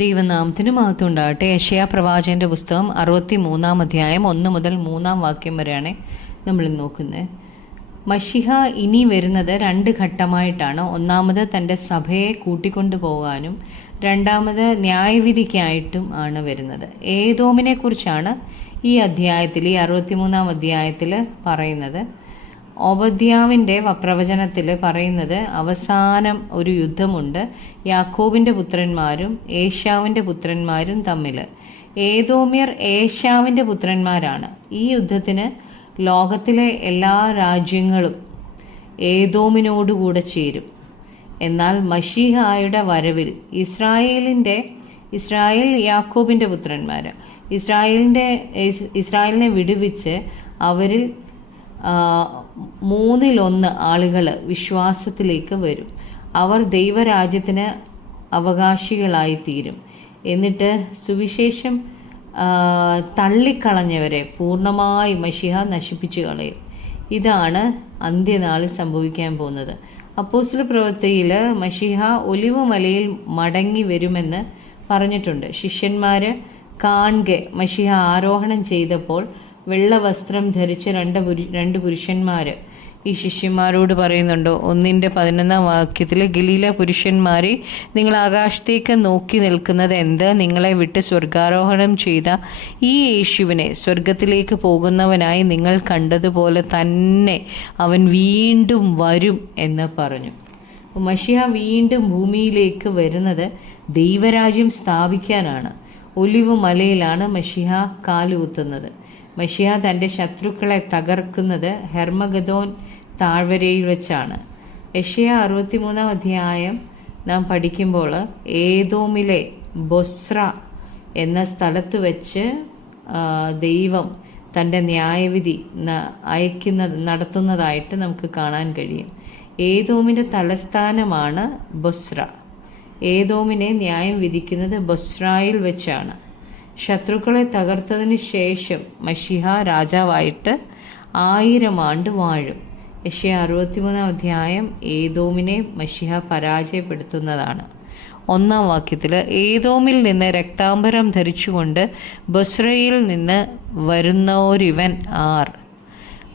ദൈവനാമത്തിന് മഹത്വം ഉണ്ടാകട്ടെ. യെശയ്യാ പ്രവാചകന്റെ പുസ്തകം 63 അധ്യായം 1 മുതൽ 3 വരെയാണ് നമ്മൾ നോക്കുന്നത്. മശിഹ ഇനി വരുന്നത് 2 ഘട്ടമായിട്ടാണ്. ഒന്നാമത് തൻ്റെ സഭയെ കൂട്ടിക്കൊണ്ടു പോകാനും രണ്ടാമത് ന്യായവിധിക്കായിട്ടും ആണ് വരുന്നത്. ഏദോമിനെ കുറിച്ചാണ് ഈ അധ്യായത്തിൽ, ഈ 63 അധ്യായത്തിൽ പറയുന്നത്. ഓബദ്യാവിൻ്റെ പ്രവചനത്തിൽ പറയുന്നത് അവസാനം ഒരു യുദ്ധമുണ്ട്, യാക്കോബിൻ്റെ പുത്രന്മാരും ഏശാവിൻ്റെ പുത്രന്മാരും തമ്മിൽ. ഏദോമ്യർ ഏശാവിൻ്റെ പുത്രന്മാരാണ്. ഈ യുദ്ധത്തിന് ലോകത്തിലെ എല്ലാ രാജ്യങ്ങളും ഏദോമിനോടുകൂടെ ചേരും. എന്നാൽ മശീഹായുടെ വരവിൽ ഇസ്രായേൽ യാക്കോബിൻ്റെ പുത്രന്മാർ ഇസ്രായേലിനെ വിടുവിച്ച് അവരിൽ 1/3 ആളുകൾ വിശ്വാസത്തിലേക്ക് വരും. അവർ ദൈവരാജ്യത്തിന് അവകാശികളായിത്തീരും. എന്നിട്ട് സുവിശേഷം തള്ളിക്കളഞ്ഞവരെ പൂർണ്ണമായി മശിഹ നശിപ്പിച്ചു കളയും. ഇതാണ് അന്ത്യനാളിൽ സംഭവിക്കാൻ പോകുന്നത്. അപ്പോസ്തല പ്രവൃത്തിയിൽ മശിഹ ഒലിവ് മലയിൽ മടങ്ങി വരുമെന്ന് പറഞ്ഞിട്ടുണ്ട്. ശിഷ്യന്മാർ കാണെ മശിഹ ആരോഹണം ചെയ്തപ്പോൾ വെള്ള വസ്ത്രം ധരിച്ച രണ്ട് പുരുഷന്മാർ ഈ ശിഷ്യന്മാരോട് പറയുന്നുണ്ടോ. 1:11 ഗലീല പുരുഷന്മാരെ, നിങ്ങൾ ആകാശത്തേക്ക് നോക്കി നിൽക്കുന്നത് എന്ത്? നിങ്ങളെ വിട്ട് സ്വർഗാരോഹണം ചെയ്ത ഈ യേശുവിനെ സ്വർഗത്തിലേക്ക് പോകുന്നവനായി നിങ്ങൾ കണ്ടതുപോലെ തന്നെ അവൻ വീണ്ടും വരും എന്ന് പറഞ്ഞു. മശിഹ വീണ്ടും ഭൂമിയിലേക്ക് വരുന്നത് ദൈവരാജ്യം സ്ഥാപിക്കാനാണ്. ഒലിവ് മലയിലാണ് മശിഹ കാലുകുത്തുന്നത്. മശിഹ തൻ്റെ ശത്രുക്കളെ തകർക്കുന്നത് ഹെർമഗദോൻ താഴ്വരയിൽ വെച്ചാണ്. യെശയ്യാ 63 അധ്യായം നാം പഠിക്കുമ്പോൾ ഏദോമിലെ ബൊസ്ര എന്ന സ്ഥലത്ത് വെച്ച് ദൈവം തൻ്റെ ന്യായവിധി നടത്തുന്നതായിട്ട് നമുക്ക് കാണാൻ കഴിയും. ഏദോമിൻ്റെ തലസ്ഥാനമാണ് ബൊസ്ര. ഏദോമിനെ ന്യായം വിധിക്കുന്നത് ബൊസ്രായിൽ വെച്ചാണ്. ശത്രുക്കളെ തകർത്തതിന് ശേഷം മശിഹ രാജാവായിട്ട് 1000 ആണ്ട് വാഴും. യെശയ്യാ 63 അധ്യായം ഏദോമിനെ മശിഹ പരാജയപ്പെടുത്തുന്നതാണ്. 1 ഏദോമിൽ നിന്ന് രക്താംബരം ധരിച്ചുകൊണ്ട് ബൊസ്രയിൽ നിന്ന് വരുന്നോരിവൻ ആർ?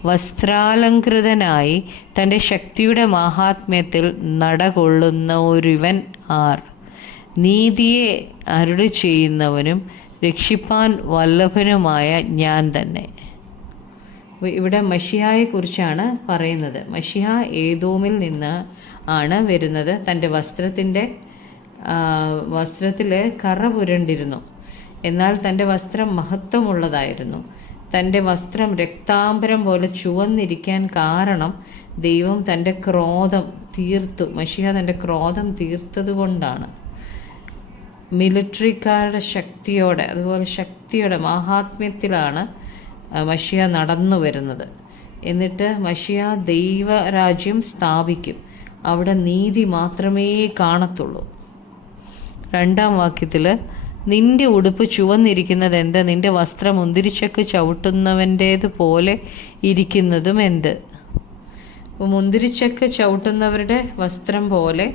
വസ്ത്രാലങ്കൃതനായി തൻ്റെ ശക്തിയുടെ മാഹാത്മ്യത്തിൽ നടകൊള്ളുന്നോരിവൻ ആർ? നീതിയെ അരുളി ചെയ്യുന്നവനും രക്ഷിപ്പാൻ വല്ലഭനുമായ ഞാൻ തന്നെ. ഇവിടെ മശിഹായെ കുറിച്ചാണ് പറയുന്നത്. മശിഹ ഏദോമിൽ നിന്ന് ആണ് വരുന്നത്. തൻ്റെ വസ്ത്രത്തിൽ കറ പുരണ്ടിരുന്നു. എന്നാൽ തൻ്റെ വസ്ത്രം മഹത്വമുള്ളതായിരുന്നു. തൻ്റെ വസ്ത്രം രക്താംബരം പോലെ ചുവന്നിരിക്കാൻ കാരണം ദൈവം തൻ്റെ ക്രോധം തീർത്തു. മശിഹ തൻ്റെ ക്രോധം തീർത്തത് കൊണ്ടാണ്. മിലിറ്ററിക്കാരുടെ ശക്തിയോടെ, അതുപോലെ ശക്തിയുടെ മാഹാത്മ്യത്തിലാണ് മശിഹ നടന്നു വരുന്നത്. എന്നിട്ട് മശിഹ ദൈവരാജ്യം സ്ഥാപിക്കും. അവിടെ നീതി മാത്രമേ കാണത്തുള്ളൂ. 2 നിന്റെ ഉടുപ്പ് ചുവന്നിരിക്കുന്നത് എന്ത്? നിന്റെ വസ്ത്രം മുന്തിരിച്ചക്ക് ചവിട്ടുന്നവൻ്റേതുപോലെ ഇരിക്കുന്നതും എന്ത്? മുന്തിരിച്ചക്ക് ചവിട്ടുന്നവരുടെ വസ്ത്രം പോലെ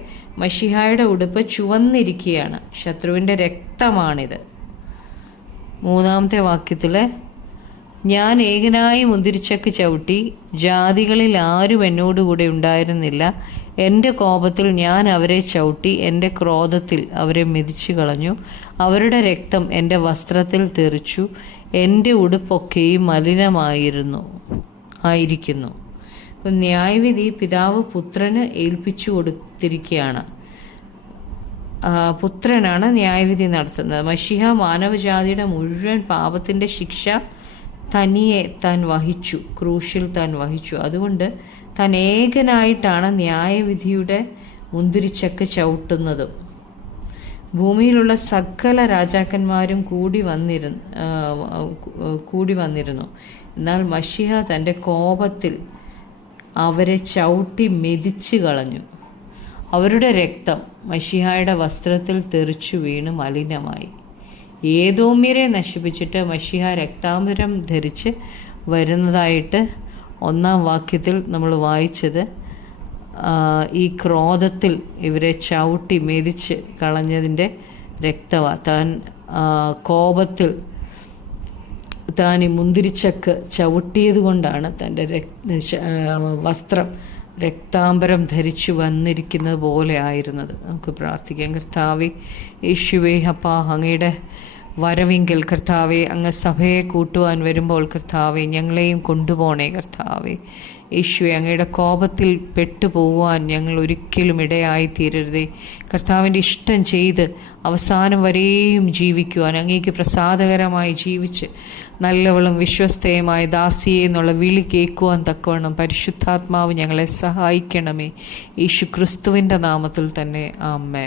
മശിഹായുടെ ഉടുപ്പ് ചുവന്നിരിക്കുകയാണ്. ശത്രുവിൻ്റെ രക്തമാണിത്. 3 ഞാൻ ഏകനായി മുന്തിരിച്ചക്ക് ചവിട്ടി, ജാതികളിൽ ആരും എന്നോടുകൂടെ ഉണ്ടായിരുന്നില്ല. എൻ്റെ കോപത്തിൽ ഞാൻ അവരെ ചവിട്ടി, എൻ്റെ ക്രോധത്തിൽ അവരെ മെതിച്ചു കളഞ്ഞു. അവരുടെ രക്തം എൻ്റെ വസ്ത്രത്തിൽ തെറിച്ചു. എൻ്റെ ഉടുപ്പൊക്കെയും മലിനമായിരിക്കുന്നു. ന്യായവിധി പിതാവ് പുത്രന് ഏൽപ്പിച്ചു കൊടുത്തിരിക്കുകയാണ്. പുത്രനാണ് ന്യായവിധി നടത്തുന്നത്. മശിഹ മാനവജാതിയുടെ മുഴുവൻ പാപത്തിൻ്റെ ശിക്ഷ തനിയെ താൻ വഹിച്ചു, ക്രൂശിൽ താൻ വഹിച്ചു. അതുകൊണ്ട് താൻ ഏകനായിട്ടാണ് ന്യായവിധിയുടെ മുന്തിരിച്ചക്ക് ചവിട്ടുന്നതും. ഭൂമിയിലുള്ള സകല രാജാക്കന്മാരും കൂടി വന്നിരുന്നു. എന്നാൽ മശിഹ തൻ്റെ കോപത്തിൽ അവരെ ചവിട്ടി മെതിച്ചു കളഞ്ഞു. അവരുടെ രക്തം മശിഹായുടെ വസ്ത്രത്തിൽ തെറിച്ചു വീണ് മലിനമായി. ഏദോമ്യരെ നശിപ്പിച്ചിട്ട് മശിഹ രക്താംബരം ധരിച്ച് വരുന്നതായിട്ട് 1 നമ്മൾ വായിച്ചത്. ഈ ക്രോധത്തിൽ ഇവരെ ചവിട്ടി മെതിച്ച് കളഞ്ഞതിൻ്റെ താൻ കോപത്തിൽ താൻ ഈ മുന്തിരിച്ചക്ക് ചവിട്ടിയത് കൊണ്ടാണ് തൻ്റെ വസ്ത്രം രക്താംബരം ധരിച്ചു വന്നിരിക്കുന്നത് പോലെ ആയിരുന്നത്. നമുക്ക് പ്രാർത്ഥിക്കാം. കർത്താവേ യേശുവേ, അപ്പാ അങ്ങയുടെ വരവിങ്കൽ കർത്താവെ, അങ്ങ് സഭയെ കൂട്ടുവാൻ വരുമ്പോൾ കർത്താവെ ഞങ്ങളെയും കൊണ്ടുപോണേ കർത്താവെ. യേശുവെ, അങ്ങയുടെ കോപത്തിൽ പെട്ടുപോകുവാൻ ഞങ്ങൾ ഒരിക്കലും ഇടയായി തീരരുതേ കർത്താവിൻ്റെ ഇഷ്ടം ചെയ്ത് അവസാനം വരെയും ജീവിക്കുവാൻ, അങ്ങേക്ക് പ്രസാദകരമായി ജീവിച്ച് നല്ലവളും വിശ്വസ്തയുമായ ദാസിയെ എന്നുള്ള വിളി കേൾക്കുവാൻ തക്കവണ്ണം പരിശുദ്ധാത്മാവ് ഞങ്ങളെ സഹായിക്കണമേ. യേശു ക്രിസ്തുവിൻ്റെ നാമത്തിൽ തന്നെ ആമേൻ.